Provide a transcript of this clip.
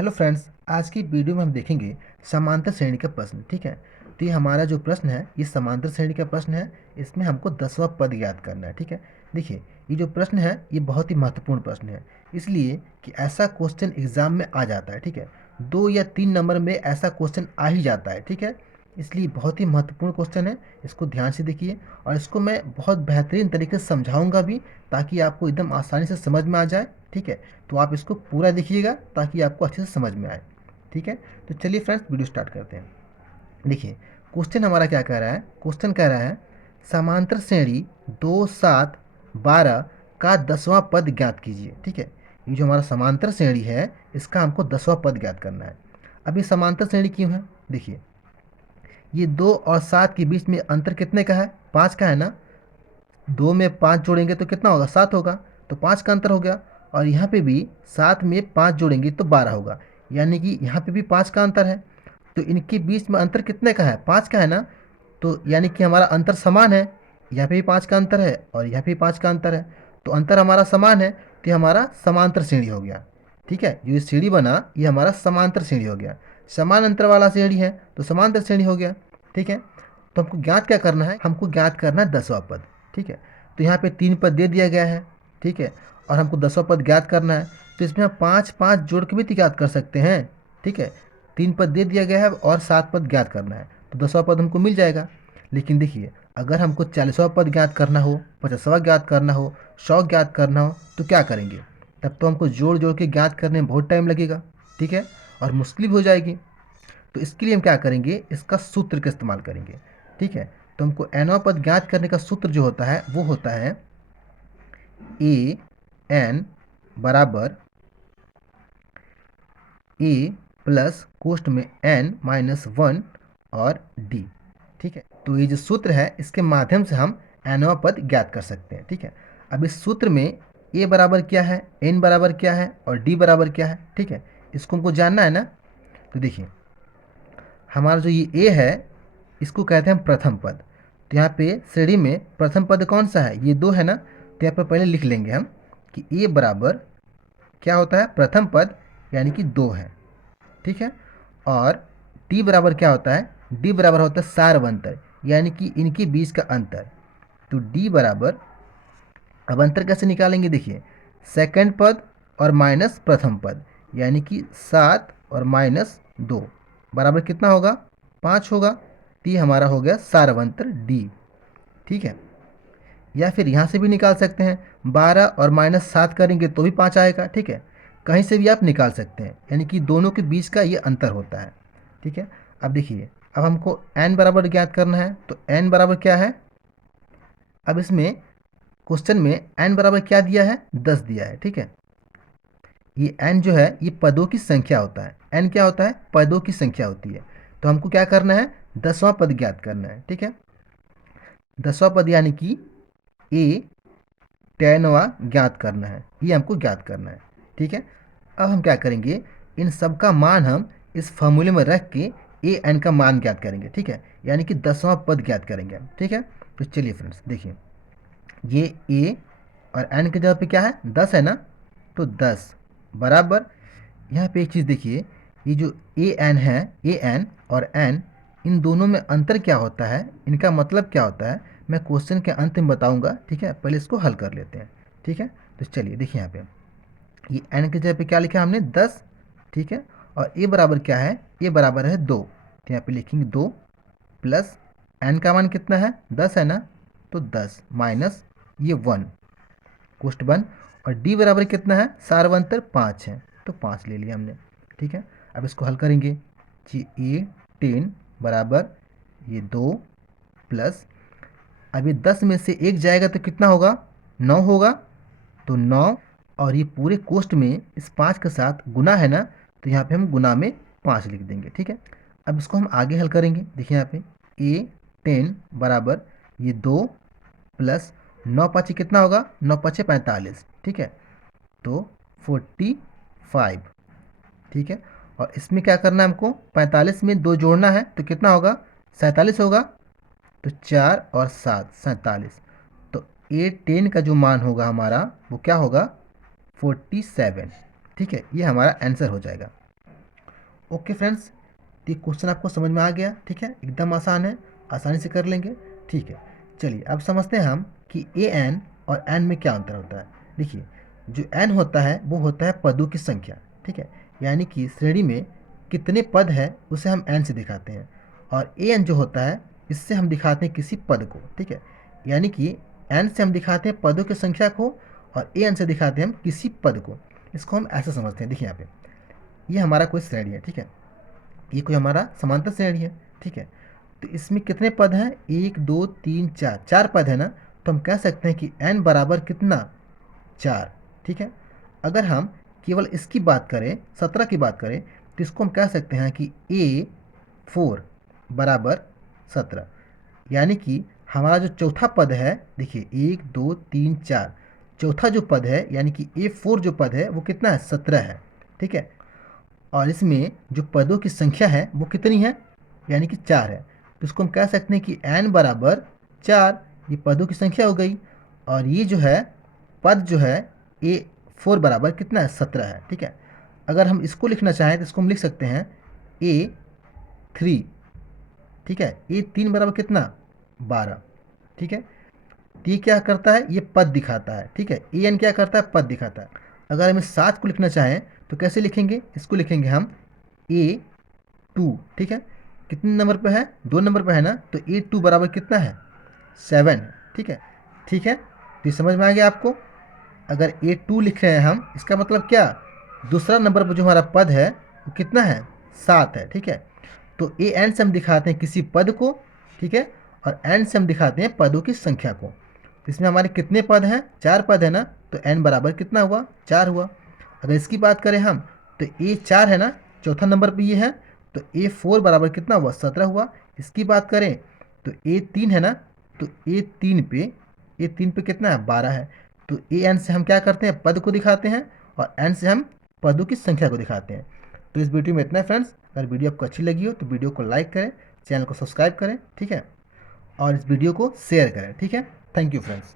Hello friends, आज की video में हम देखेंगे समांतर श्रेणी का प्रश्न। ठीक है, तो ये हमारा जो प्रश्न है ये समांतर श्रेणी का प्रश्न है। इसमें हमको 10वां पद याद करना है। ठीक है, देखिए ये जो प्रश्न है ये बहुत ही महत्वपूर्ण प्रश्न है, इसलिए कि ऐसा क्वेश्चन एग्जाम में आ जाता है। ठीक है, 2 या 3 नंबर में ऐसा क्वेश्चन आ ही जाता है। ठीक है, इसलिए बहुत ही महत्वपूर्ण क्वेश्चन है। इसको ध्यान से देखिए और इसको मैं बहुत बेहतरीन तरीके से समझाऊंगा भी, ताकि आपको एकदम आसानी से समझ में आ जाए। ठीक है, तो आप इसको पूरा देखिएगा ताकि आपको अच्छे से समझ में आए। ठीक है, तो चलिए फ्रेंड्स वीडियो स्टार्ट करते हैं। देखिए क्वेश्चन हमारा क्या कह रहा है। क्वेश्चन कह रहा है समांतर श्रेणी 2, 7, 12 का 10वां पद ज्ञात कीजिए। ठीक है, ये जो हमारा समांतर श्रेणी है इसका हमको 10वां पद ज्ञात करना है। अब ये समांतर श्रेणी क्यों है, देखिए ये 2 और 7 के बीच में अंतर कितने का है, 5 का है ना। 2 में 5 जोड़ेंगे तो कितना होगा, 7 होगा, तो 5 का अंतर हो गया। और यहाँ पे भी 7 में 5 जोड़ेंगे तो 12 होगा, यानी कि यहाँ पे भी 5 का अंतर है। तो इनके बीच में अंतर कितने का है, 5 का है ना। तो यानी कि हमारा अंतर समान है। यहाँ पे भी 5 का अंतर है और यहाँ पे भी 5 का अंतर है, तो अंतर हमारा समान है, तो ये हमारा समांतर श्रेणी हो गया। ठीक है, जो ये सीढ़ी बना ये हमारा समांतर श्रेणी हो गया। समान अंतर वाला श्रेणी है तो समांतर श्रेणी हो गया। ठीक है, तो हमको ज्ञात क्या करना है, हमको ज्ञात करना है 10वां पद। ठीक है, तो यहाँ पे 3 पद दे दिया गया है। ठीक है, और हमको 10वां पद ज्ञात करना है, तो इसमें हम 5 5 जोड़ के भी तो ज्ञात कर सकते हैं। ठीक है, 3 पद दे दिया गया है और 7 पद ज्ञात करना है, तो 10वां पद हमको मिल जाएगा। लेकिन देखिए अगर हमको 40वां पद ज्ञात करना हो, 50वां ज्ञात करना हो, 100 ज्ञात करना हो तो क्या करेंगे, तब तो हमको जोड़ जोड़ के ज्ञात करने में बहुत टाइम लगेगा। ठीक है, और मुश्किल भी हो जाएगी। तो इसके लिए हम क्या करेंगे, इसका सूत्र का इस्तेमाल करेंगे। ठीक है, तो हमको nवां पद ज्ञात करने का सूत्र जो होता है वो होता है ए एन बराबर ए प्लस कोष्ट में n-1 और डी। ठीक है, तो ये जो सूत्र है इसके माध्यम से हम nवां पद ज्ञात कर सकते हैं। ठीक है, अब इस सूत्र में a बराबर क्या है, n बराबर क्या है और d बराबर क्या है। ठीक है, इसको हमको जानना है ना। तो देखिए हमारा जो ये a है इसको कहते हैं प्रथम पद। तो यहाँ पे श्रेणी में प्रथम पद कौन सा है, ये 2 है ना। तो यहाँ पर पहले लिख लेंगे हम कि a बराबर क्या होता है, प्रथम पद यानी कि 2 है। ठीक है, और डी बराबर क्या होता है, डी बराबर होता है सार्व अंतर, यानी कि इनके बीच का अंतर। तो डी बराबर, अब अंतर कैसे निकालेंगे, देखिए सेकंड पद और माइनस प्रथम पद, यानी कि 7 और -2 बराबर कितना होगा, 5 होगा। तो ये हमारा हो गया सार्वंतर डी। ठीक है, या फिर यहाँ से भी निकाल सकते हैं, 12 और -7 करेंगे तो भी 5 आएगा। ठीक है, कहीं से भी आप निकाल सकते हैं, यानी कि दोनों के बीच का ये अंतर होता है। ठीक है, अब देखिए अब हमको n बराबर ज्ञात करना है, तो n बराबर क्या है, अब इसमें क्वेश्चन में n बराबर क्या दिया है, 10 दिया है। ठीक है, ये n जो है ये पदों की संख्या होता है। n क्या होता है, पदों की संख्या होती है। तो हमको क्या करना है, 10वां पद ज्ञात करना है। ठीक है, 10वां पद यानी कि a 10वां ज्ञात करना है, ये हमको ज्ञात करना है। ठीक है, अब हम क्या करेंगे, इन सब का मान हम इस फॉर्मूले में रख के ए एन का मान ज्ञात करेंगे। ठीक है, यानी कि 10वां पद ज्ञात करेंगे हम। ठीक है, तो चलिए फ्रेंड्स देखिए ये ए और एन की जगह पे क्या है, 10 है ना। तो 10 बराबर, यहाँ पे एक चीज़ देखिए, ये जो ए एन है, ए एन और एन, इन दोनों में अंतर क्या होता है, इनका मतलब क्या होता है, मैं क्वेश्चन के अंत में बताऊंगा। ठीक है, पहले इसको हल कर लेते हैं। ठीक है, तो चलिए देखिए यहाँ पे ये एन की जगह पे क्या लिखा है हमने, 10। ठीक है, और ए बराबर क्या है, ए बराबर है 2। तो यहाँ पे लिखेंगे 2 प्लस एन का मान कितना है, 10 है ना। तो 10 माइनस ये 1 कोष्ट 1, और डी बराबर कितना है, सार्वंतर 5 है, तो 5 ले लिया हमने। ठीक है, अब इसको हल करेंगे जी, ए 10 बराबर ये 2 प्लस, अब ये 10 में से 1 जाएगा तो कितना होगा, 9 होगा। तो 9, और ये पूरे कोष्ट में इस 5 के साथ गुना है ना, तो यहाँ पे हम गुना में 5 लिख देंगे। ठीक है, अब इसको हम आगे हल करेंगे। देखिए यहाँ पे ए 10 बराबर ये 2 प्लस 9 5 कितना होगा, 9 5 45। ठीक है, तो 45। ठीक है, और इसमें क्या करना है हमको, 45 में 2 जोड़ना है तो कितना होगा, 47 होगा। तो 4 और 7 47। तो A10 का जो मान होगा हमारा वो क्या होगा, 47। ठीक है, ये हमारा आंसर हो जाएगा। ओके फ्रेंड्स, तो ये क्वेश्चन आपको समझ में आ गया, ठीक है, एकदम आसान है, आसानी से कर लेंगे, ठीक है। चलिए अब समझते हैं हम कि ए एन और एन में क्या अंतर होता है। देखिए, जो एन होता है वो होता है पदों की संख्या, ठीक है, यानी कि श्रेणी में कितने पद है उसे हम एन से दिखाते हैं, और ए एन जो होता है इससे हम दिखाते हैं किसी पद को, ठीक है, यानी कि एन से हम दिखाते हैं पदों की संख्या को और ए एन से दिखाते हैं हम किसी पद को। इसको हम ऐसे समझते हैं, देखिए यहाँ पे ये हमारा कोई श्रेणी है, ठीक है, ये कोई हमारा समांतर श्रेणी है, ठीक है। तो इसमें कितने पद हैं, 1 2 3 4, 4 पद है ना, तो हम कह सकते हैं कि n बराबर कितना, 4, ठीक है। अगर हम केवल इसकी बात करें, 17 की बात करें, तो इसको हम कह सकते हैं कि A4 बराबर 17, यानी कि हमारा जो चौथा पद है, देखिए 1 2 3 4, चौथा जो पद है यानी कि A4 जो पद है वो कितना है, 17 है, ठीक है। और इसमें जो पदों की संख्या है वो कितनी है, यानी कि 4 है, तो इसको हम कह सकते हैं कि n बराबर 4, ये पदों की संख्या हो गई, और ये जो है पद जो है A4 बराबर कितना है, 17 है, ठीक है। अगर हम इसको लिखना चाहें तो इसको हम लिख सकते हैं A3, ठीक है, A3 बराबर कितना, 12, ठीक है। तो ये क्या करता है, ये पद दिखाता है, ठीक है, ए एन क्या करता है, पद दिखाता है। अगर हम इस 7 को लिखना चाहें तो कैसे लिखेंगे, इसको लिखेंगे हम A2, ठीक है, कितने नंबर पे है, 2 नंबर पे है ना, तो A2 बराबर कितना है, 7, ठीक है, ठीक है। तो ये समझ में आ गया आपको। अगर A2 लिख रहे हैं हम, इसका मतलब क्या, दूसरा नंबर पर जो हमारा पद है वो कितना है, 7 है, ठीक है। तो ए एन से हम दिखाते हैं किसी पद को, ठीक है, और एन से हम दिखाते हैं पदों की संख्या को। तो इसमें हमारे कितने पद हैं, 4 पद है ना, तो एन बराबर कितना हुआ, 4 हुआ। अगर इसकी बात करें हम, तो A4 है ना, चौथा नंबर पे ये है, तो A4 बराबर कितना हुआ, 17 हुआ। इसकी बात करें तो A3 है ना, तो A3 पे कितना है, 12 है। तो ए एन से हम क्या करते हैं, पद को दिखाते हैं, और एन से हम पदों की संख्या को दिखाते हैं। तो इस वीडियो में इतना है फ्रेंड्स। अगर वीडियो आपको अच्छी लगी हो तो वीडियो को लाइक करें, चैनल को सब्सक्राइब करें, ठीक है, और इस वीडियो को शेयर करें, ठीक है। Thank you friends.